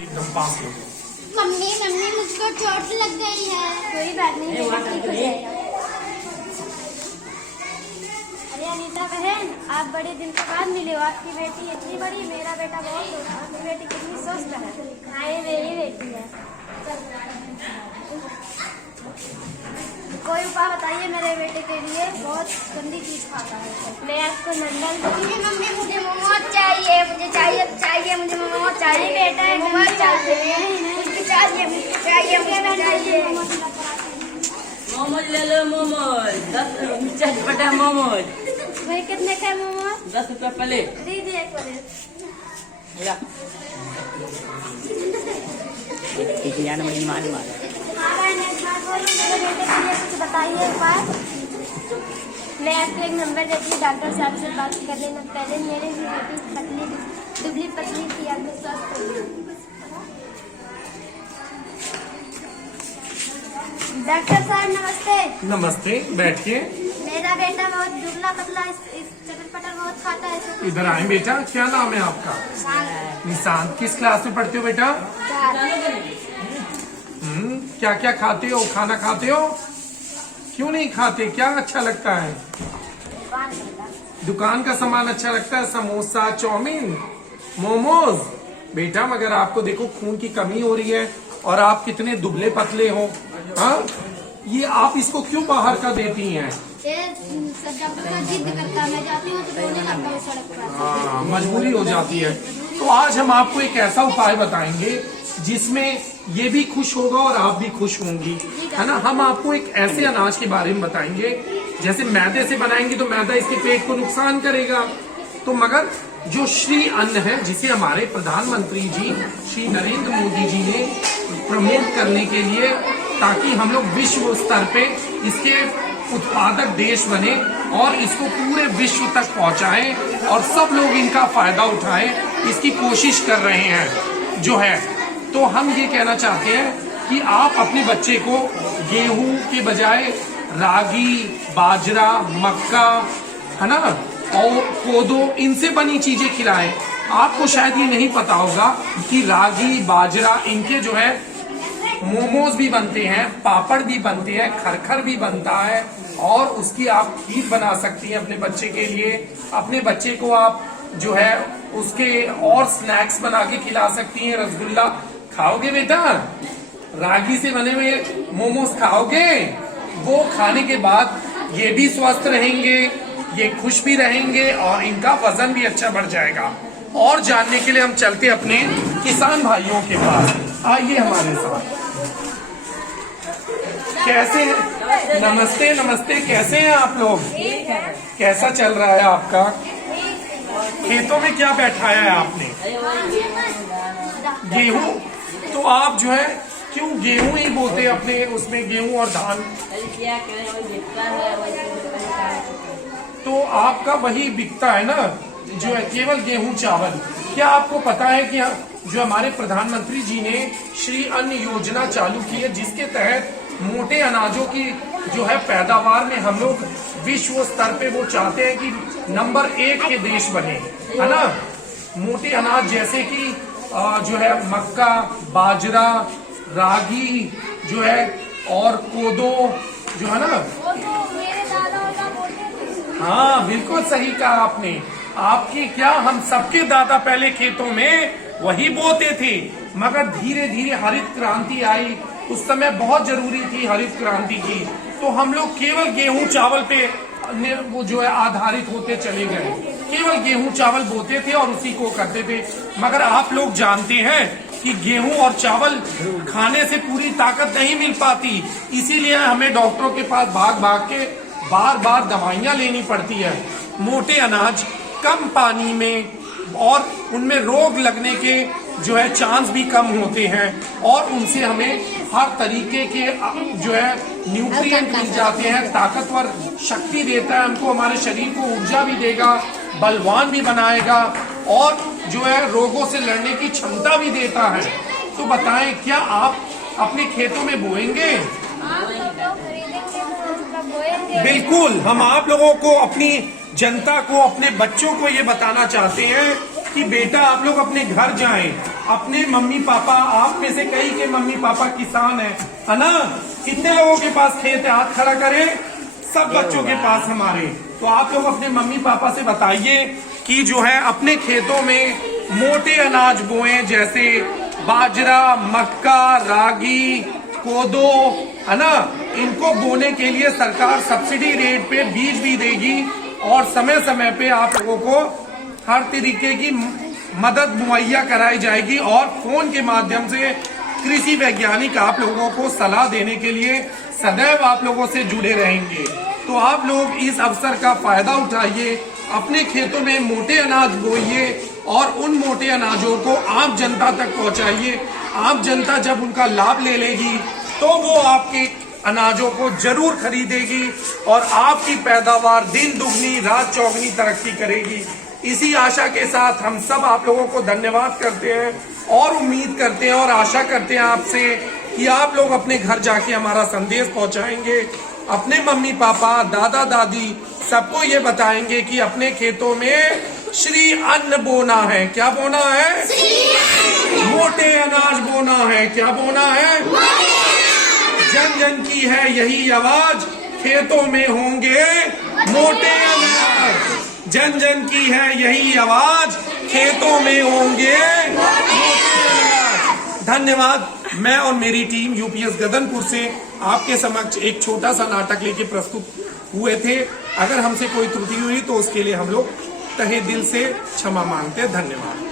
एकदम पास हो। Mummy mummy मुझको चोट लग गई है। कोई बात नहीं, बेटा ठीक हो जाएगा। अरे अनीता बहन, आप बड़े दिन के बाद मिले हो। आपकी बेटी इतनी बड़ी, मेरा बेटा बहुत छोटा। आपकी बेटी कितनी स्वस्थ है। हाँ, ये मेरी बेटी है। कोई उपाय बताइए मेरे बेटे के लिए, बहुत गंदी चीज खाता है। मैं आपको नंदन दूंगी। मम्मी मुझे मोमोज चाहिए, मुझे चाहिए चाहिए, मुझे मोमोज चाहिए। बेटा मोमोज चाहिए, मुझे चाहिए, मुझे चाहिए, मुझे चाहिए। मोमोज ले लो, मोमोज 10 चटपटा मोमोज। भाई कितने का मोमोज? 10 रुपया प्लेट। दीजिए एक प्लेट। हाँ भाई, मैं बात बोलूं, मेरे बेटे के लिए कुछ बताइए उपाय। मैं आपको एक नंबर देती हूँ, डॉक्टर साहब से बात कर लेना। पहले मेरे भी बेटी पतली दुबली पतली थी, अब स्वस्थ हो गई। डॉक्टर साहब नमस्ते। नमस्ते, बैठिए। मेरा बेटा बहुत दुबला पतला, इस चटर-पटर बहुत खाता है। इधर आए बेटा, क्या नाम है आपका? निशांत। किस क्लास में पढ़ते हो बेटा? क्या क्या खाते हो? खाना खाते हो? क्यों नहीं खाते? क्या अच्छा लगता है? दुकान का सामान अच्छा लगता है, समोसा, चाउमीन, मोमोज। बेटा मगर आपको देखो खून की कमी हो रही है और आप कितने दुबले पतले हो। हाँ, ये आप इसको क्यों बाहर का देती हैं? डॉक्टर का जिद करता, मैं जाती हूँ तो रोने लगता है सड़क पर। हाँ, मजबूरी हो जाती है। तो आज हम आपको एक ऐसा उपाय बताएंगे जिसमें ये भी खुश होगा और आप भी खुश होंगी, है ना। हम आपको एक ऐसे अनाज के बारे में बताएंगे, जैसे मैदे से बनाएंगे तो मैदा इसके पेट को नुकसान करेगा, तो मगर जो श्री अन्न है, जिसे हमारे प्रधानमंत्री जी श्री नरेंद्र मोदी जी ने प्रमोट करने के लिए, ताकि हम लोग विश्व स्तर पे इसके उत्पादक देश बने और इसको पूरे विश्व तक पहुंचाएं और सब लोग इनका फायदा उठाएं, इसकी कोशिश कर रहे हैं जो है। तो हम ये कहना चाहते हैं कि आप अपने बच्चे को गेहूं के बजाय रागी, बाजरा, मक्का, है ना, और कोदो, इनसे बनी चीजें खिलाएं। आपको शायद ये नहीं पता होगा कि रागी, बाजरा, इनके जो है मोमोज भी बनते हैं, पापड़ भी बनते हैं, खरखर भी बनता है और उसकी आप खीर बना सकती हैं अपने बच्चे के लिए। अपने बच्चे को आप जो है उसके और स्नैक्स बना के खिला सकती हैं। रसगुल्ला खाओगे बेटा? रागी से बने हुए मोमोज खाओगे? वो खाने के बाद ये भी स्वस्थ रहेंगे, ये खुश भी रहेंगे और इनका वजन भी अच्छा बढ़ जाएगा। और जानने के लिए हम चलते अपने किसान भाइयों के पास। आइए हमारे साथ। कैसे हैं? नमस्ते नमस्ते, कैसे हैं आप लोग? कैसा चल रहा है आपका? खेतों में क्या बैठाया है आपने? गेहूं। तो आप जो है क्यों गेहूं ही बोते अपने उसमें, गेहूं और धान? तो आपका वही बिकता है ना, जो है केवल गेहूं चावल। क्या आपको पता है कि जो हमारे प्रधानमंत्री जी ने श्री अन्न योजना चालू की है, जिसके तहत मोटे अनाजों की जो है पैदावार में हम लोग विश्व स्तर पे वो चाहते हैं कि नंबर 1 के देश बने, है ना। मोटे अनाज जैसे कि जो है मक्का, बाजरा, रागी जो है और कोदो जो है ना। हाँ, बिल्कुल सही कहा आपने। आपकी क्या, हम सबके दादा पहले खेतों में वही बोते थे, मगर धीरे धीरे हरित क्रांति आई। उस समय बहुत जरूरी थी हरित क्रांति की, तो हम लोग केवल गेहूं चावल पे वो जो है आधारित होते चले गए। केवल गेहूं चावल बोते थे और उसी को करते थे। मगर आप लोग जानते हैं कि गेहूं और चावल खाने से पूरी ताकत नहीं मिल पाती, इसीलिए हमें डॉक्टरों के पास भाग भाग के बार बार दवाइयां लेनी पड़ती है। मोटे अनाज कम पानी में और उनमें रोग लगने के जो है चांस भी कम होते हैं और उनसे हमें हर तरीके के जो है न्यूट्रिएंट मिल जाते हैं, ताकतवर शक्ति देता है हमको, हमारे शरीर को ऊर्जा भी देगा, बलवान भी बनाएगा और जो है रोगों से लड़ने की क्षमता भी देता है। तो बताएं, क्या आप अपने खेतों में बोएंगे? बिल्कुल, हम आप लोगों को, अपनी जनता को, अपने बच्चों को ये बताना चाहते हैं कि बेटा आप लोग अपने घर जाएं अपने मम्मी पापा, आप में से कई के मम्मी पापा किसान है ना? कितने लोगों के पास खेत है? हाथ खड़ा करें। सब बच्चों के पास हमारे। तो आप लोग अपने मम्मी पापा से बताइए कि जो है अपने खेतों में मोटे अनाज बोएं, जैसे बाजरा, मक्का, रागी, कोदो, है ना? इनको बोने के लिए सरकार सब्सिडी रेट पे बीज भी देगी और समय समय पे आप लोगों को हर तरीके की मदद मुहैया कराई जाएगी और फोन के माध्यम से कृषि वैज्ञानिक आप लोगों को सलाह देने के लिए सदैव आप लोगों से जुड़े रहेंगे। तो आप लोग इस अवसर का फायदा उठाइए, अपने खेतों में मोटे अनाज बोइए और उन मोटे अनाजों को आम जनता तक पहुंचाइए। आम जनता जब उनका लाभ ले लेगी तो वो आपके अनाजों को जरूर खरीदेगी और आपकी पैदावार दिन दुगनी रात चौगनी तरक्की करेगी। इसी आशा के साथ हम सब आप लोगों को धन्यवाद करते हैं और उम्मीद करते हैं और आशा करते हैं आपसे कि आप लोग अपने घर जाके हमारा संदेश पहुंचाएंगे, अपने मम्मी पापा, दादा दादी सबको ये बताएंगे कि अपने खेतों में श्री अन्न बोना है। क्या बोना है? मोटे अनाज बोना है। क्या बोना है? जन जन की है यही आवाज, खेतों में होंगे मोटे अनाज। जन जन की है यही आवाज, खेतों में होंगे मोटे अनाज। धन्यवाद। मैं और मेरी टीम यूपीएस गदनपुर से आपके समक्ष एक छोटा सा नाटक लेके प्रस्तुत हुए थे। अगर हमसे कोई त्रुटि हुई तो उसके लिए हम लोग तहे दिल से क्षमा मांगते हैं। धन्यवाद।